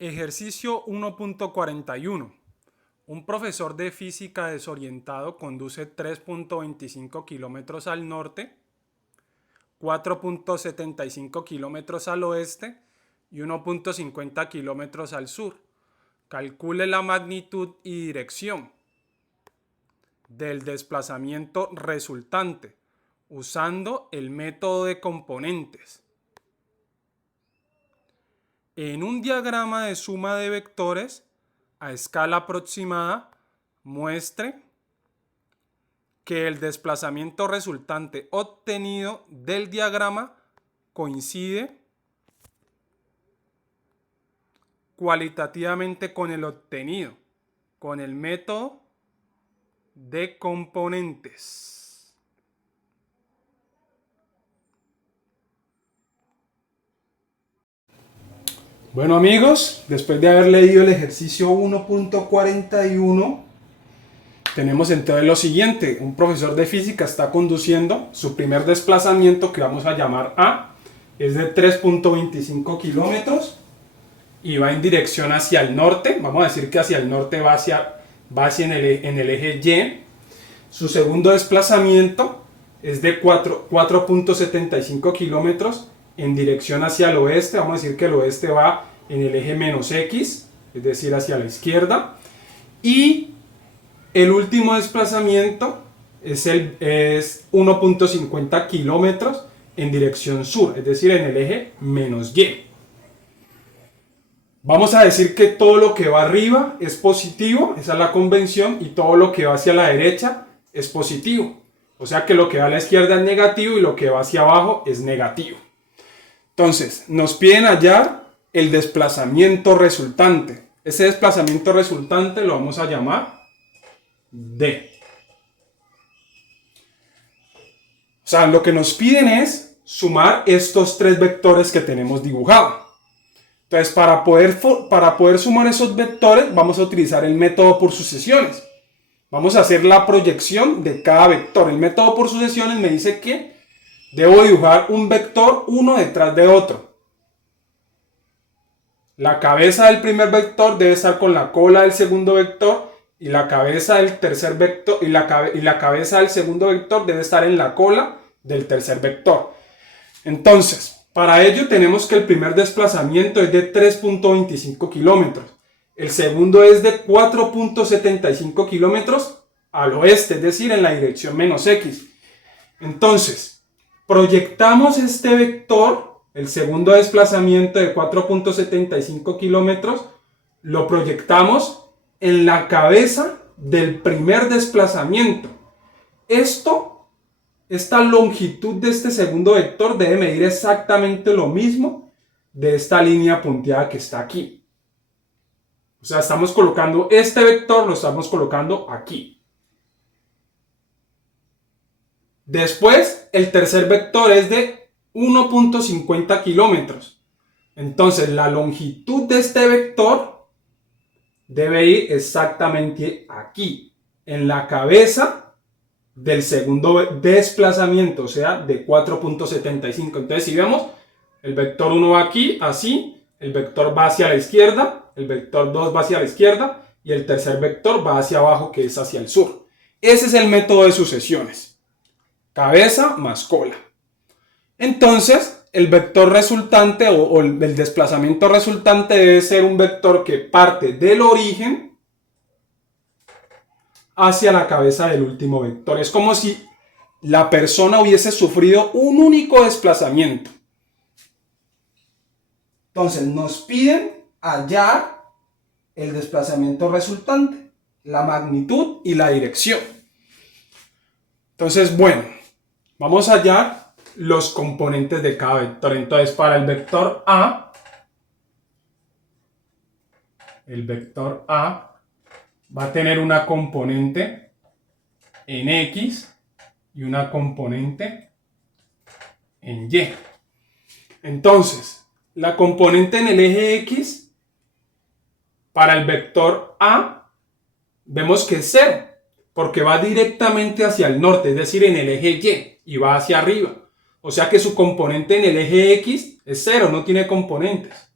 Ejercicio 1.41. Un profesor de física desorientado conduce 3.25 kilómetros al norte, 4.75 kilómetros al oeste y 1.50 kilómetros al sur. Calcule la magnitud y dirección del desplazamiento resultante usando el método de componentes. En un diagrama de suma de vectores a escala aproximada, muestre que el desplazamiento resultante obtenido del diagrama coincide cualitativamente con el obtenido con el método de componentes. Bueno amigos, después de haber leído el ejercicio 1.41, tenemos entonces lo siguiente. Un profesor de física está conduciendo su primer desplazamiento, que vamos a llamar A, es de 3.25 kilómetros y va en dirección hacia el norte. Vamos a decir que hacia el norte va en el eje Y. Su segundo desplazamiento es de 4.75 kilómetros en dirección hacia el oeste. Vamos a decir que el oeste va en el eje menos X, es decir, hacia la izquierda. Y el último desplazamiento es 1.50 kilómetros en dirección sur, es decir, en el eje menos Y. Vamos a decir que todo lo que va arriba es positivo, esa es la convención, y todo lo que va hacia la derecha es positivo. O sea que lo que va a la izquierda es negativo y lo que va hacia abajo es negativo. Entonces, nos piden hallar el desplazamiento resultante. Ese desplazamiento resultante lo vamos a llamar D. O sea, lo que nos piden es sumar estos tres vectores que tenemos dibujados. Entonces, para poder sumar esos vectores, vamos a utilizar el método por sucesiones. Vamos a hacer la proyección de cada vector. El método por sucesiones me dice que debo dibujar un vector uno detrás de otro. La cabeza del primer vector debe estar con la cola del segundo vector, y la cabeza del tercer vector y la cabeza del segundo vector debe estar en la cola del tercer vector. Entonces, para ello tenemos que el primer desplazamiento es de 3.25 kilómetros. El segundo es de 4.75 kilómetros al oeste, es decir, en la dirección menos X. Entonces, proyectamos este vector, el segundo desplazamiento de 4.75 kilómetros, lo proyectamos en la cabeza del primer desplazamiento. Esta longitud de este segundo vector debe medir exactamente lo mismo de esta línea punteada que está aquí. O sea, estamos colocando este vector, lo estamos colocando aquí. Después, el tercer vector es de 1.50 kilómetros. Entonces, la longitud de este vector debe ir exactamente aquí, en la cabeza del segundo desplazamiento, o sea, de 4.75. Entonces, si vemos, el vector 1 va aquí, así, el vector va hacia la izquierda, el vector 2 va hacia la izquierda y el tercer vector va hacia abajo, que es hacia el sur. Ese es el método de sucesiones. Cabeza más cola. Entonces, el vector resultante o el desplazamiento resultante debe ser un vector que parte del origen hacia la cabeza del último vector. Es como si la persona hubiese sufrido un único desplazamiento. Entonces, nos piden hallar el desplazamiento resultante, la magnitud y la dirección. Entonces, bueno, vamos a hallar los componentes de cada vector. Entonces, para el vector A va a tener una componente en X y una componente en Y. Entonces, la componente en el eje X para el vector A vemos que es 0, porque va directamente hacia el norte, es decir, en el eje Y, y va hacia arriba. O sea que su componente en el eje X es 0, no tiene componentes.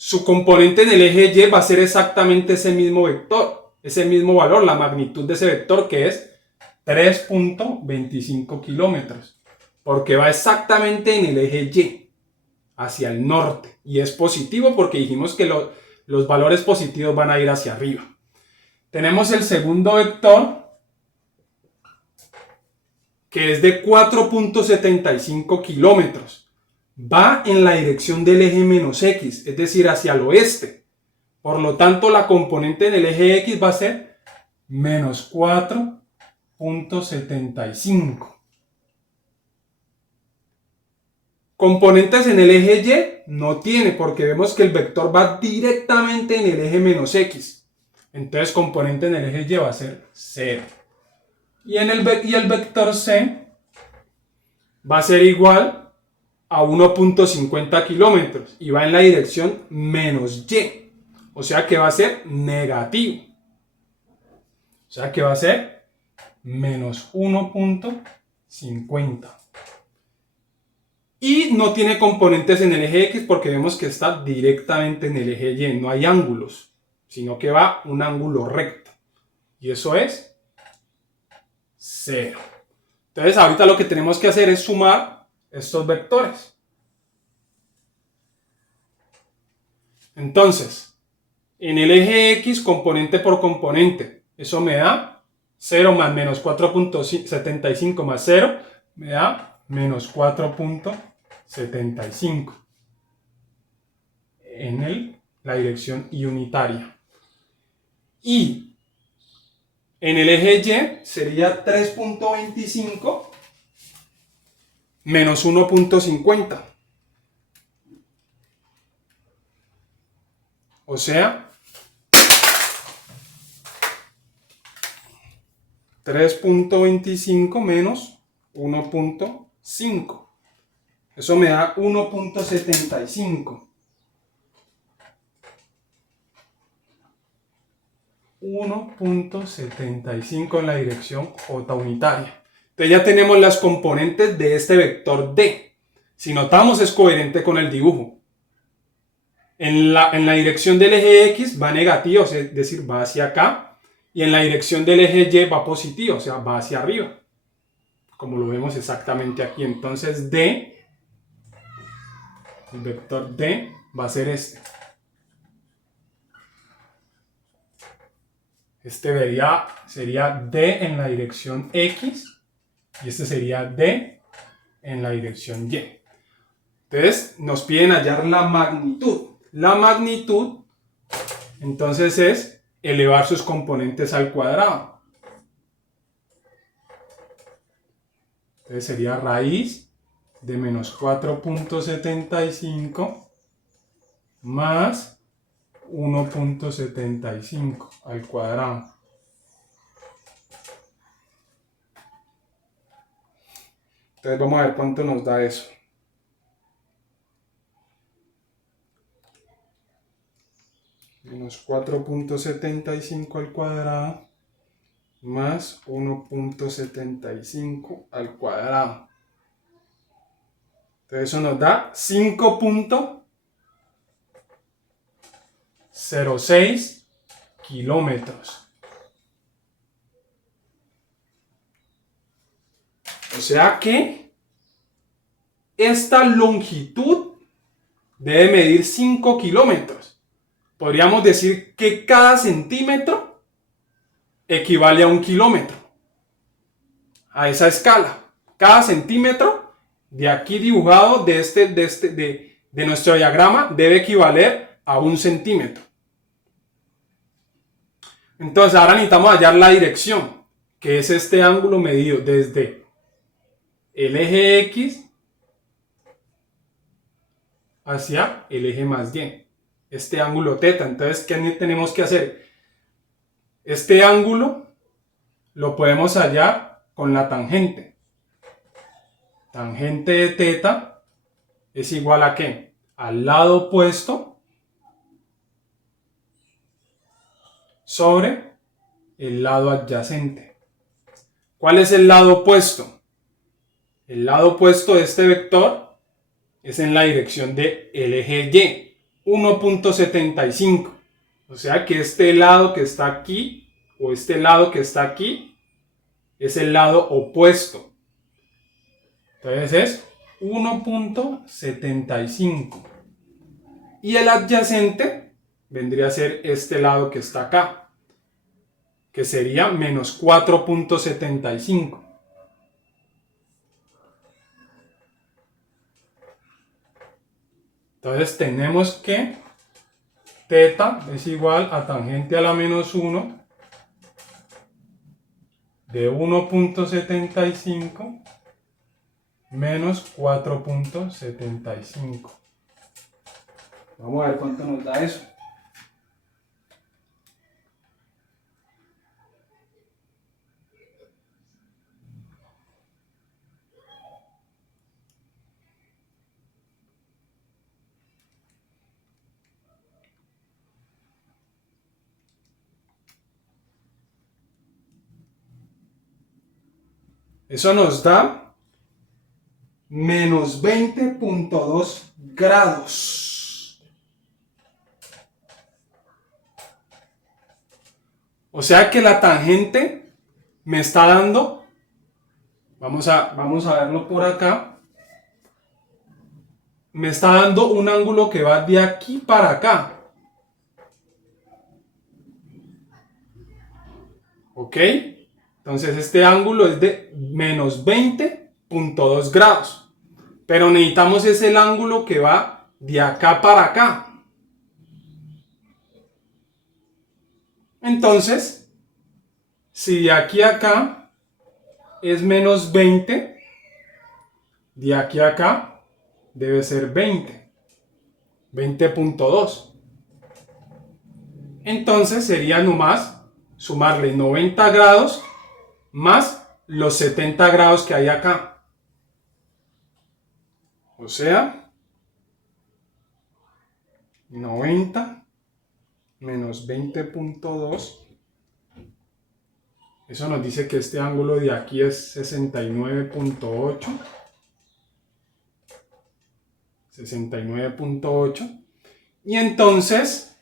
su componente en el eje Y va a ser exactamente ese mismo vector, ese mismo valor, la magnitud de ese vector, que es 3.25 kilómetros, porque va exactamente en el eje Y, hacia el norte, y es positivo porque dijimos que los valores positivos van a ir hacia arriba. Tenemos el segundo vector, que es de 4.75 kilómetros. Va en la dirección del eje menos X, es decir, hacia el oeste. Por lo tanto, la componente en el eje X va a ser menos 4.75. Componentes en el eje Y no tiene, porque vemos que el vector va directamente en el eje menos X. Entonces, componente en el eje Y va a ser 0. Y el vector C va a ser igual a 1.50 kilómetros y va en la dirección menos Y. O sea que va a ser negativo. O sea que va a ser menos 1.50. Y no tiene componentes en el eje X porque vemos que está directamente en el eje Y. No hay ángulos, sino que va un ángulo recto. Y eso es 0. Entonces ahorita lo que tenemos que hacer es sumar estos vectores. Entonces, en el eje X, componente por componente, eso me da 0 más menos 4.75 más 0, me da menos 4.75 en la dirección unitaria. Y en el eje Y sería 3.25 menos 1.50. O sea, 3.25 menos 1.5. Eso me da 1.75. 1.75 en la dirección J unitaria. Entonces ya tenemos las componentes de este vector D. Si notamos, es coherente con el dibujo. En la dirección del eje X va negativo, es decir, va hacia acá. Y en la dirección del eje Y va positivo, o sea, va hacia arriba. Como lo vemos exactamente aquí. Entonces D, el vector D va a ser este. Este sería D en la dirección X y este sería D en la dirección Y. Entonces nos piden hallar la magnitud. La magnitud entonces es elevar sus componentes al cuadrado. Entonces sería raíz de menos 4.75 más 1.75 al cuadrado. Entonces vamos a ver cuánto nos da eso. Menos 4.75 al cuadrado más 1.75 al cuadrado. Entonces eso nos da 5.06 kilómetros. O sea que esta longitud debe medir 5 kilómetros. Podríamos decir que cada centímetro equivale a 1 kilómetro. A esa escala. Cada centímetro de aquí dibujado de nuestro diagrama debe equivaler a 1 centímetro. Entonces ahora necesitamos hallar la dirección, que es este ángulo medido desde el eje X hacia el eje más Y. Este ángulo teta. Entonces, ¿qué tenemos que hacer? Este ángulo lo podemos hallar con la tangente. Tangente de teta es igual a ¿qué? Al lado opuesto sobre el lado adyacente. ¿Cuál es el lado opuesto? El lado opuesto de este vector es en la dirección del eje Y. 1.75. O sea que este lado que está aquí o este lado que está aquí es el lado opuesto. Entonces es 1.75. Y el adyacente vendría a ser este lado que está acá, que sería menos 4.75. Entonces tenemos que teta es igual a tangente a la menos 1 de 1.75 menos 4.75. Vamos a ver cuánto nos da eso. Eso nos da menos 20.2 grados. O sea que la tangente me está dando, vamos a verlo por acá, me está dando un ángulo que va de aquí para acá. ¿Ok? Entonces este ángulo es de menos 20.2 grados. Pero necesitamos ese ángulo que va de acá para acá. Entonces, si de aquí a acá es menos 20, de aquí a acá debe ser 20.2. Entonces sería nomás sumarle 90 grados más los 70 grados que hay acá. O sea, 90 menos 20.2. Eso nos dice que este ángulo de aquí es 69.8. 69.8. Y entonces,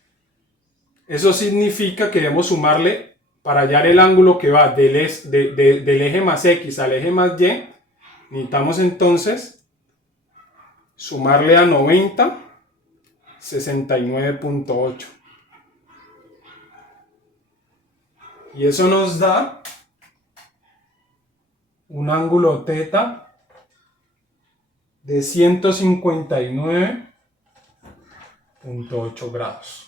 eso significa que debemos sumarle, para hallar el ángulo que va del eje más X al eje más Y, necesitamos entonces sumarle a 90, 69.8. Y eso nos da un ángulo teta de 159.8 grados.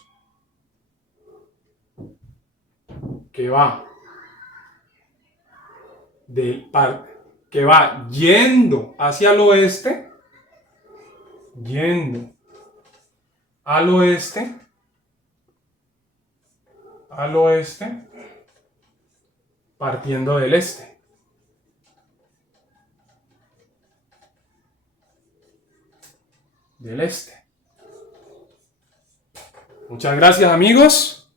Que va yendo hacia el oeste, yendo al oeste, partiendo del este. Muchas gracias, amigos.